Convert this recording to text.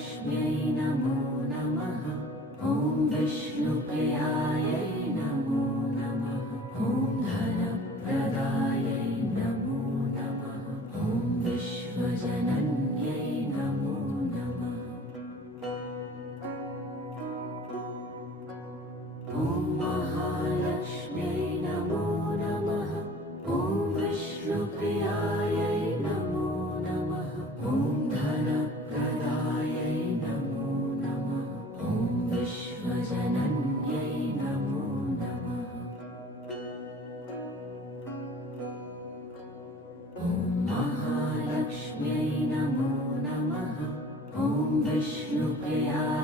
महालक्ष्म्यै नमो नमः। ॐ विष्णुप्रियायै नमो नमः। ॐ धनप्रदायै नमो नमः। ॐ विश्वजनन्यै नमो नमः। ॐ महालक्ष्म्यै नमो नमः। ॐ विष्णुप्रियायै नमो नमः। ॐ धनप्रदायै नमो नमः। ॐ विश्वजनन्यै नमो नमः। ॐ महालक्ष्म्यै नमो नमः। ॐ विष्णुप्रियायै